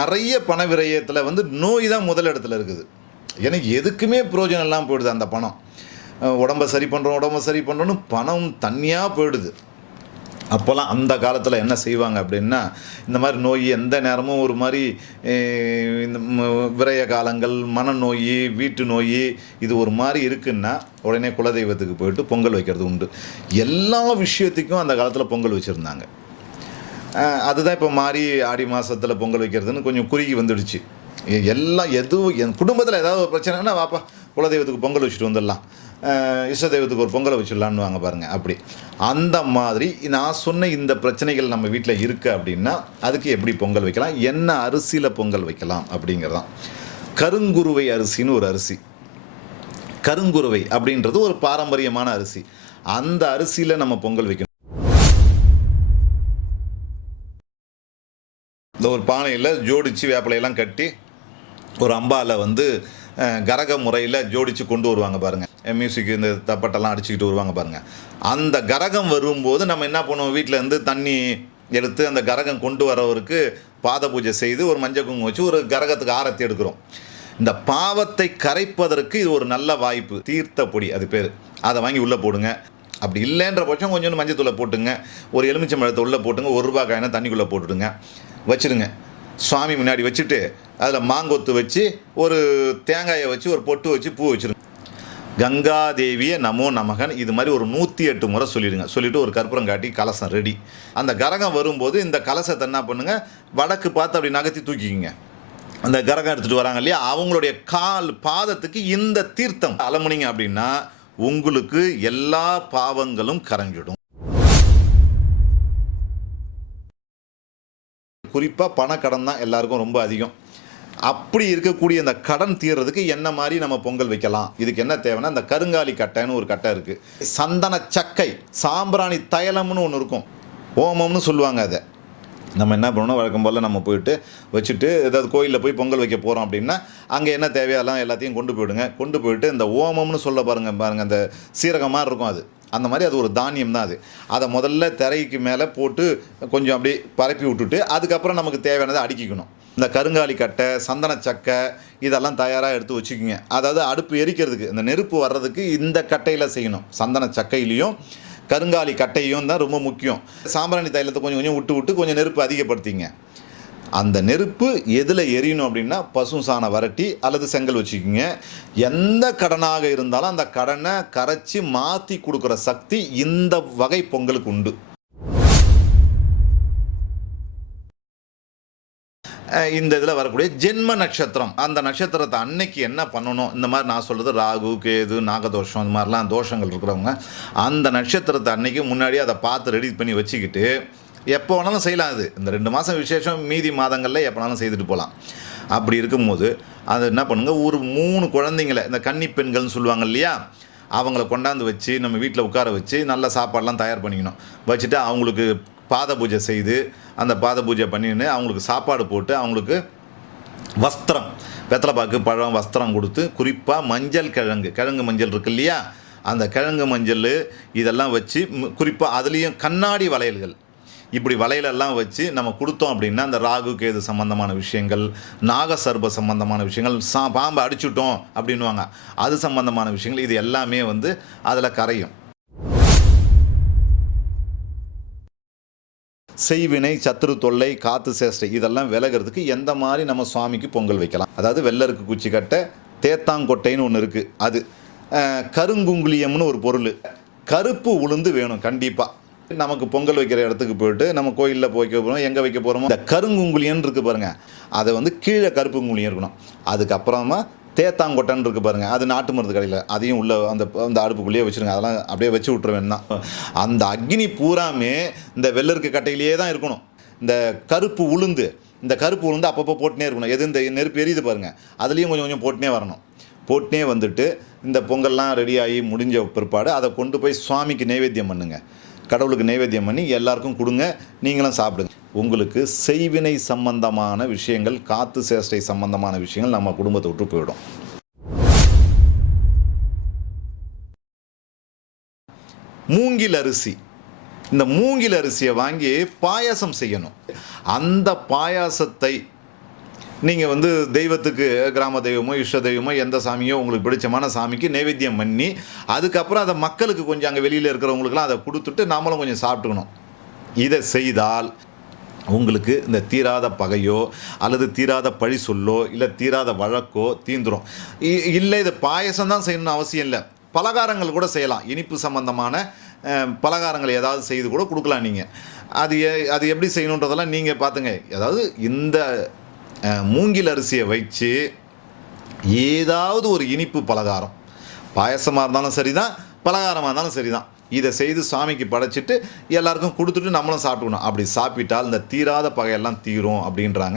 நிறைய பண விரயத்தில் வந்து நோய் தான் முதல் இடத்துல இருக்குது. ஏன்னா எதுக்குமே புரோஜனம் இல்லாமல் போயிடுது அந்த பணம். உடம்ப சரி பண்ணுறோம் உடம்ப சரி பண்ணுறோன்னு பணம் தனியாக போயிடுது. அப்போல்லாம் அந்த காலத்தில் என்ன செய்வாங்க அப்படின்னா இந்த மாதிரி நோய் எந்த நேரமும் ஒரு மாதிரி இந்த விரய காலங்கள் மனநோய் வீட்டு நோய் இது ஒரு மாதிரி இருக்குன்னா உடனே குலதெய்வத்துக்கு போயிட்டு பொங்கல் வைக்கிறது உண்டு. எல்லா விஷயத்துக்கும் அந்த காலத்தில் பொங்கல் வச்சுருந்தாங்க. அதுதான் இப்போ மாறி ஆடி மாதத்தில் பொங்கல் வைக்கிறதுன்னு கொஞ்சம் குறுகி வந்துடுச்சு. எல்லாம் எதுவும் என் குடும்பத்தில் ஏதாவது ஒரு பிரச்சனைனா வாப்பா குலதெய்வத்துக்கு பொங்கல் வச்சுட்டு வந்துடலாம். அஹ் இஷ்ட தெய்வத்துக்கு ஒரு பொங்கலை வச்சிடலான்னு வாங்க பாருங்கள் அப்படி. அந்த மாதிரி நான் சொன்ன இந்த பிரச்சனைகள் நம்ம வீட்டில் இருக்குது அப்படின்னா அதுக்கு எப்படி பொங்கல் வைக்கலாம்? என்ன அரிசியில் பொங்கல் வைக்கலாம் அப்படிங்கிறதான். கருங்குருவை அரிசின்னு ஒரு அரிசி. கருங்குருவை அப்படின்றது ஒரு பாரம்பரியமான அரிசி. அந்த அரிசியில் நம்ம பொங்கல் வைக்கணும். இந்த ஒரு பானையில் ஜோடித்து வேப்பிலையெல்லாம் கட்டி ஒரு அம்பாவில் வந்து கரக முறையில் ஜோடித்து கொண்டு வருவாங்க பாருங்கள் மியூசிக் இந்த தப்பட்டெல்லாம் அடிச்சுக்கிட்டு வருவாங்க பாருங்கள் அந்த கரகம் வரும்போது நம்ம என்ன பண்ணுவோம்? வீட்டிலேருந்து தண்ணி எடுத்து அந்த கரகம் கொண்டு வரவருக்கு பாத பூஜை செய்து ஒரு மஞ்சள் குங்குமம் வச்சு ஒரு கரகத்துக்கு ஆரத்தி எடுக்கிறோம். இந்த பாவத்தை கரைப்பதற்கு இது ஒரு நல்ல வாய்ப்பு. தீர்த்த பொடி அது பேர். அதை வாங்கி உள்ளே போடுங்க. அப்படி இல்லைன்ற பட்சம் கொஞ்சோண்டு மஞ்சத்தூளை போட்டுங்க. ஒரு எலுமிச்சம்பழத்தை உள்ளே போட்டுங்க. ஒரு ரூபா காயினா தண்ணிக்குள்ளே போட்டுடுங்க. வச்சிடுங்க சுவாமி முன்னாடி வச்சுட்டு அதில் மாங்கொத்து வச்சு ஒரு தேங்காயை வச்சு ஒரு பொட்டு வச்சு பூ வச்சிருங்க. கங்காதேவிய நமோ நமகன். இது மாதிரி ஒரு நூற்றி எட்டு முறை சொல்லிடுங்க. சொல்லிவிட்டு ஒரு கற்பூரம் காட்டி கலசம் ரெடி அந்த கரகம் வரும்போது இந்த கலசத்தை என்ன பண்ணுங்க? வடக்கு பார்த்து அப்படி நகர்த்தி தூக்கிக்கிங்க. அந்த கரகம் எடுத்துகிட்டு வராங்க இல்லையா? அவங்களுடைய கால் பாதத்துக்கு இந்த தீர்த்தம். அலமுனிங்க அப்படின்னா உங்களுக்கு எல்லா பாவங்களும் கரைஞ்சிடும். குறிப்பாக பணக்கடன் தான் எல்லாருக்கும் ரொம்ப அதிகம். அப்படி இருக்கக்கூடிய அந்த கடன் தீர்றதுக்கு என்ன மாதிரி நம்ம பொங்கல் வைக்கலாம்? இதுக்கு என்ன தேவைன்னா அந்த கருங்காலி கட்டைன்னு ஒரு கட்டை இருக்குது சந்தன சக்கை சாம்பிராணி தைலம்னு ஒன்று இருக்கும். ஓமம்னு சொல்லுவாங்க அதை. நம்ம என்ன பண்ணணும்? வழக்கம் போல் நம்ம போயிட்டு வச்சுட்டு ஏதாவது கோயிலில் போய் பொங்கல் வைக்க போகிறோம் அப்படின்னா அங்கே என்ன தேவையோ எல்லாம் எல்லாத்தையும் கொண்டு போயிடுங்க. கொண்டு போயிட்டு இந்த ஓமம்னு சொல்ல பாருங்க பாருங்க அந்த சீரகம் மாதிரி இருக்கும் அது. அந்த மாதிரி அது ஒரு தானியம் தான் அது. அதை முதல்ல திரைக்கு மேலே போட்டு கொஞ்சம் அப்படியே பரப்பி விட்டுட்டு அதுக்கப்புறம் நமக்கு தேவையானதை அடுக்கிக்கணும். இந்த கருங்காலி கட்டை சந்தன சக்கை இதெல்லாம் தயாராக எடுத்து வச்சுக்கோங்க. அதாவது அடுப்பு எரிக்கிறதுக்கு இந்த நெருப்பு வர்றதுக்கு இந்த கட்டையில் செய்யணும். சந்தன சக்கையிலையும் கருங்காலி கட்டையும் தான் ரொம்ப முக்கியம். சாம்பிராணி தைலத்தை கொஞ்சம் கொஞ்சம் விட்டு விட்டு கொஞ்சம் நெருப்பு அதிகப்படுத்திங்க. அந்த நெருப்பு எதில் எரியணும் அப்படின்னா பசு சாணம் வரட்டி அல்லது செங்கல் வச்சுக்கோங்க. எந்த கடனாக இருந்தாலும் அந்த கடனை கரைச்சி மாற்றி கொடுக்குற சக்தி இந்த வகை பொங்கலுக்கு உண்டு. இந்த இதில் வரக்கூடிய ஜென்ம நட்சத்திரம். அந்த நட்சத்திரத்தை அன்னைக்கு என்ன பண்ணணும்? இந்த மாதிரி நான் சொல்கிறது ராகு கேது நாகதோஷம் இந்த மாதிரிலாம் தோஷங்கள் இருக்கிறவங்க அந்த நட்சத்திரத்தை அன்னைக்கு முன்னாடியே அதை பார்த்து ரெடி பண்ணி வச்சுக்கிட்டு எப்போ வேணாலும் செய்யலாம் அது. இந்த ரெண்டு மாதம் விசேஷம் மீதி மாதங்களில் எப்போ வேணாலும் செய்துட்டு போகலாம் அப்படி இருக்கும்போது அதை என்ன பண்ணுங்க? ஒரு மூணு குழந்தைங்கள இந்த கன்னி பெண்கள்னு சொல்லுவாங்க இல்லையா? அவங்கள கொண்டாந்து வச்சு நம்ம வீட்டில் உட்கார வச்சு நல்ல சாப்பாடெலாம் தயார் பண்ணிக்கணும். வச்சுட்டு அவங்களுக்கு பாத பூஜை செய்து அந்த பாத பூஜை பண்ணின்னு அவங்களுக்கு சாப்பாடு போட்டு அவங்களுக்கு வஸ்திரம் வெத்தலைப்பாக்கு பழம் வஸ்திரம் கொடுத்து குறிப்பாக மஞ்சள் கிழங்கு கிழங்கு மஞ்சள் இருக்கு இல்லையா? அந்த கிழங்கு மஞ்சள் இதெல்லாம் வச்சு குறிப்பாக அதுலேயும் கண்ணாடி வளையல்கள். இப்படி வளையலெல்லாம் வச்சு நம்ம கொடுத்தோம் அப்படின்னா அந்த ராகு கேது சம்பந்தமான விஷயங்கள் நாகசர்ப சம்பந்தமான விஷயங்கள் சா பாம்பை அடிச்சுட்டோம் அப்படின்வாங்க அது சம்பந்தமான விஷயங்கள் இது எல்லாமே வந்து அதில் கரையும். செய்வினை சத்துரு தொல்லை காத்து சேஷ்டை இதெல்லாம் விலகிறதுக்கு எந்த மாதிரி நம்ம சுவாமிக்கு பொங்கல் வைக்கலாம்? அதாவது வெள்ளருக்கு குச்சி கட்டை தேத்தாங்கொட்டைன்னு ஒன்று இருக்குது அது கருங்குங்குளியம்னு ஒரு பொருள். கருப்பு உளுந்து வேணும் கண்டிப்பாக நமக்கு பொங்கல் வைக்கிற இடத்துக்கு போயிட்டு நம்ம கோயிலில் போய்க்க போகிறோம் எங்கே வைக்க போகிறோமோ இந்த கருங்குங்குளியன் இருக்குது பாருங்கள் அதை வந்து கீழே கருப்பு இருக்கணும். அதுக்கப்புறமா தேத்தாங்கொட்டன் இருக்குது பாருங்கள் அது நாட்டு மருந்து கடையில். அதையும் உள்ளே அந்த அந்த அடுப்புக்குள்ளேயே வச்சுருங்க. அதெல்லாம் அப்படியே வச்சு விட்ருவேன் தான் அந்த அக்னி பூராமே இந்த வெள்ளருக்கு கட்டையிலேயே தான் இருக்கணும். இந்த கருப்பு உளுந்து. இந்த கருப்பு உளுந்து அப்பப்போ போட்டுனே இருக்கணும். எது இந்த நெருப்பு எரியுது பாருங்கள் அதுலேயும் கொஞ்சம் கொஞ்சம் போட்டுனே வரணும். போட்டுனே வந்துட்டு இந்த பொங்கல்லாம் ரெடி ஆகி முடிஞ்ச பிற்பாடு அதை கொண்டு போய் சுவாமிக்கு நைவேத்தியம் பண்ணுங்கள் கடவுளுக்கு நைவேத்தியம் பண்ணி எல்லாருக்கும் கொடுங்க நீங்களும் சாப்பிடுங்க. உங்களுக்கு செய்வினை சம்பந்தமான விஷயங்கள் காத்து சேஷ்டை சம்பந்தமான விஷயங்கள் நம்ம குடும்பத்தை விட்டு போயிடும். மூங்கில் அரிசி. இந்த மூங்கில் அரிசியை வாங்கி பாயாசம் செய்யணும். அந்த பாயாசத்தை நீங்கள் வந்து தெய்வத்துக்கு கிராம தெய்வமோ இஷ்ட தெய்வமோ எந்த சாமியோ உங்களுக்கு பிடிச்சமான சாமிக்கு நைவேத்தியம் பண்ணி அதுக்கப்புறம் அதை மக்களுக்கு கொஞ்சம் அங்கே வெளியில் இருக்கிறவங்களுக்குலாம் அதை கொடுத்துட்டு நாமளும் கொஞ்சம் சாப்பிட்டுக்கணும். இதை செய்தால் உங்களுக்கு இந்த தீராத பகையோ அல்லது தீராத பழி சொல்லோ இல்லை தீராத வழக்கோ தீந்துடும் இ- இல்லை இது பாயசம் தான் செய்யணும்னு அவசியம் இல்லை. பலகாரங்கள் கூட செய்யலாம். இனிப்பு சம்பந்தமான பலகாரங்கள் ஏதாவது செய்து கூட கொடுக்கலாம் நீங்கள் அது எ- அது எப்படி செய்யணுன்றதெல்லாம் நீங்கள் பார்த்துங்க. அதாவது இந்த மூங்கில் அரிசியை வச்சு ஏதாவது ஒரு இனிப்பு பலகாரம். பாயசமாக இருந்தாலும் சரி தான் பலகாரமாக இருந்தாலும் சரி தான் இதை செய்து சாமிக்கு படைச்சிட்டு எல்லாருக்கும் கொடுத்துட்டு நம்மளும் சாப்பிட்டுக்கணும். அப்படி சாப்பிட்டால் இந்த தீராத பகையெல்லாம் தீரும் அப்படின்றாங்க.